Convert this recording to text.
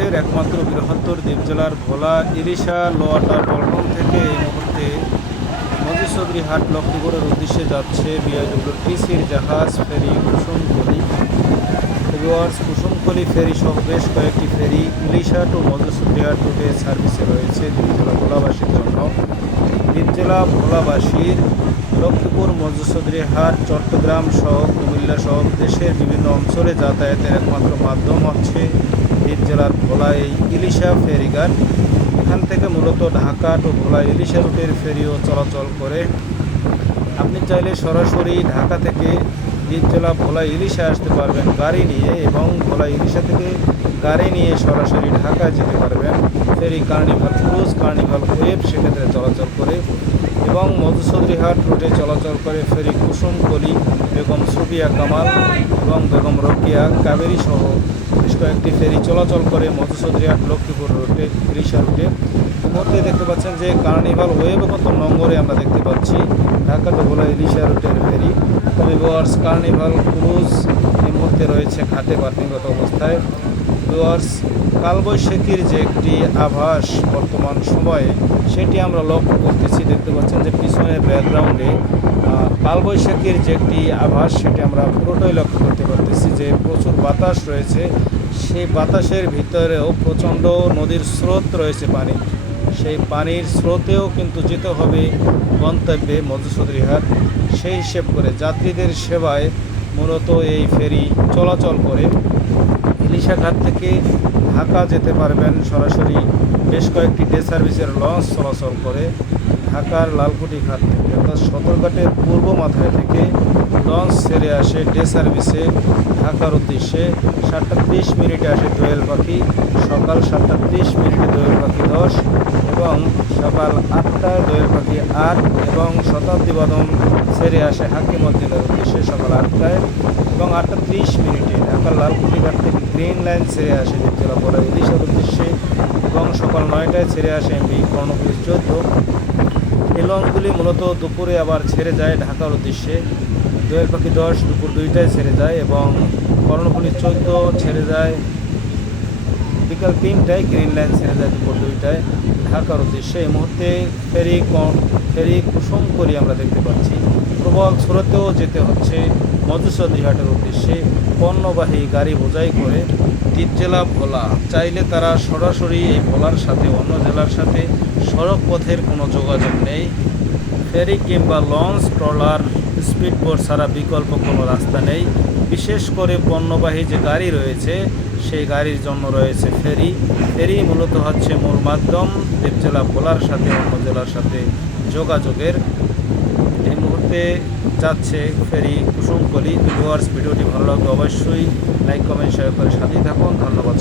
বাংলাদেশের একমাত্র বৃহত্তর দ্বীপ জেলার ভোলা ইলিশা লোয়াটার পল্টন থেকে এই মুহূর্তে মধুচৌধুরীহাট লক্ষ্মীপুরের উদ্দেশ্যে যাচ্ছে বিআইডব্লিউটিসির জাহাজ ফেরি কুসুমকলি। কুসুমকলি ফেরি সহ বেশ কয়েকটি ফেরি ইলিশা টু মধুচৌধুরীহাট রুটে সার্ভিসে রয়েছে দ্বীপ জেলা ভোলাবাসীর জন্য। দ্বীপ জেলা ভোলাবাসীর লক্ষ্মীপুর, মধুচৌধুরীহাট, চট্টগ্রাম সহ কুমিল্লা সহ দেশের বিভিন্ন অঞ্চলে যাতায়াতের একমাত্র মাধ্যম হচ্ছে দ্বীপ জেলার ভোলা এই ইলিশা ফেরিঘাট। এখান থেকে মূলত ঢাকা টু ভোলা ইলিশা রুটের ফেরিও চলাচল করে। আপনি চাইলে সরাসরি ঢাকা থেকে দ্বীপ জেলা ভোলা ইলিশা আসতে পারবেন গাড়ি নিয়ে, এবং ভোলা ইলিশা থেকে গাড়ি নিয়ে সরাসরি ঢাকা যেতে পারবেন। ফেরি কার্নিভাল ক্রুজ, কার্নিভাল ওয়েব সেক্ষেত্রে চলাচল করে, এবং মধুচৌধুরীহাট রুটে চলাচল করে ফেরি কুসুমকলি, বেগম সুফিয়া কামাল এবং বেগম রোকেয়া কাবেরী সহ বেশ কয়েকটি ফেরি চলাচল করে মধুচৌধুরীহাট লক্ষ্মীপুর রুটে ইলিশা রুটে। মধ্যে দেখতে পাচ্ছেন যে কার্নিভাল ওয়েব কত নম্বরে আমরা দেখতে পাচ্ছি ঢাকা টু ভোলা ইলিশা রুটের ফেরি। তবে ভিউয়ার্স, কার্নিভাল ক্রুজ এই মুহূর্তে রয়েছে ঘাটে পার্কিংগত অবস্থায়। ভিউয়ার্স, কালবৈশাখীর যে একটি আভাস বর্তমান সময়ে সেটি আমরা লক্ষ্য করতেছি। দেখতে পাচ্ছেন যে পিছনের ব্যাকগ্রাউন্ডে কালবৈশাখীর যে একটি আভাস সেটি আমরা পুরোটাই লক্ষ্য করতে পারতেছি, যে প্রচুর বাতাস রয়েছে। সেই বাতাসের ভিতরেও প্রচণ্ড নদীর স্রোত রয়েছে, পানি, সেই পানির স্রোতেও কিন্তু যেতে হবে গন্তব্যে মধুচৌধুরীহাট। সেই হিসেব করে যাত্রীদের সেবায় মূলত এই ফেরি চলাচল করে। ইলিশা ঘাট থেকে ঢাকা যেতে পারবেন সরাসরি। বেশ কয়েকটি ডে সার্ভিসের লঞ্চ চলাচল করে ঢাকার লালকুটি ঘাট থেকে, অর্থাৎ সদরঘাটের পূর্ব মাথায় থেকে লঞ্চ ছেড়ে আসে ডে সার্ভিসে ঢাকার উদ্দেশ্যে। 7:30 আসে দোয়েল পাখি, সকাল 7:30 দোয়েল পাখি 10, এবং সকাল 8টায় দোয়েল পাখি 8, এবং শতাব্দী বাদন ছেড়ে আসে হাকিমউদ্দিনের উদ্দেশ্যে সকাল 8টায়, এবং 8:30 ঢাকার লালকুটি ঘাট থেকে গ্রিন লাইন ছেড়ে আসে দ্বীপ জেলা ভোলা ইলিশার উদ্দেশ্যে, এবং সকাল 9টায় ছেড়ে আসে এমবি কর্ণফুলী 14। এই লঞ্চগুলি মূলত দুপুরে আবার ছেড়ে যায় ঢাকার উদ্দেশ্যে। দোয়েল পাখি 10 দুপুর 2টায় ছেড়ে যায়, এবং কর্ণফুলী 14 ছেড়ে যায় বিকাল 3টায়, গ্রিন লাইন ছেড়ে যায় দুপুর 2টায় ঢাকার উদ্দেশ্যে। এই মুহূর্তে ফেরি কুসুমকলি আমরা দেখতে পাচ্ছি। প্রবল স্রোতেও যেতে হচ্ছে মধুচৌধুরীহাটের উদ্দেশ্যে পণ্যবাহী গাড়ি বোঝাই করে দ্বীপ জেলা ভোলা। চাইলে তারা সরাসরি এই ভোলার সাথে অন্য জেলার সাথে সড়ক পথের কোনো যোগাযোগ নেই। ফেরি কিংবা লঞ্চ, ট্রলার, স্পিডবোট ছাড়া বিকল্প কোনো রাস্তা নেই। বিশেষ করে পণ্যবাহী যে গাড়ি রয়েছে সেই গাড়ির জন্য রয়েছে ফেরি। ফেরি মূলত হচ্ছে মূল মাধ্যম দ্বীপ জেলা ভোলার সাথে অন্য জেলার সাথে যোগাযোগের। এই মুহূর্তে যাচ্ছে ফেরি কুসুমকলি। ভিউয়ার্স, ভিডিওটি ভালো লাগলে অবশ্যই লাইক, কমেন্ট, শেয়ার করে সাথেই থাকুন। ধন্যবাদ।